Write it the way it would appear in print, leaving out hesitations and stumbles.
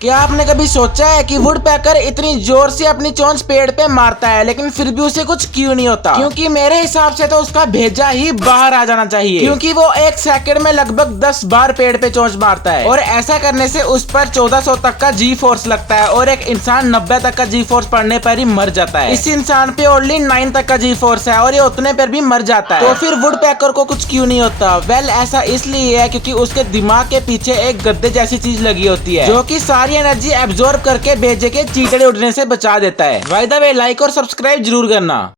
क्या आपने कभी सोचा है कि वुड पैकर इतनी जोर से अपनी चोंच पेड़ पे मारता है लेकिन फिर भी उसे कुछ क्यों नहीं होता? क्योंकि मेरे हिसाब से तो उसका भेजा ही बाहर आ जाना चाहिए, क्योंकि वो एक सेकंड में लगभग 10 बार पेड़ पे चोंच मारता है और ऐसा करने से उस पर 1400 तक का जी फोर्स लगता है और एक इंसान 90 तक का जी फोर्स पड़ने पर ही मर जाता है। इस इंसान पे ओनली 9 तक का जी फोर्स है और ये उतने पर भी मर जाता है। तो फिर वुड पैकर को कुछ क्यों नहीं होता? वेल, ऐसा इसलिए है क्योंकि उसके दिमाग के पीछे एक गद्दे जैसी चीज लगी होती है जो कि सारी एनर्जी एब्जॉर्ब करके भेजे के चीतड़े उड़ने से बचा देता है। बाय द वे, लाइक और सब्सक्राइब जरूर करना।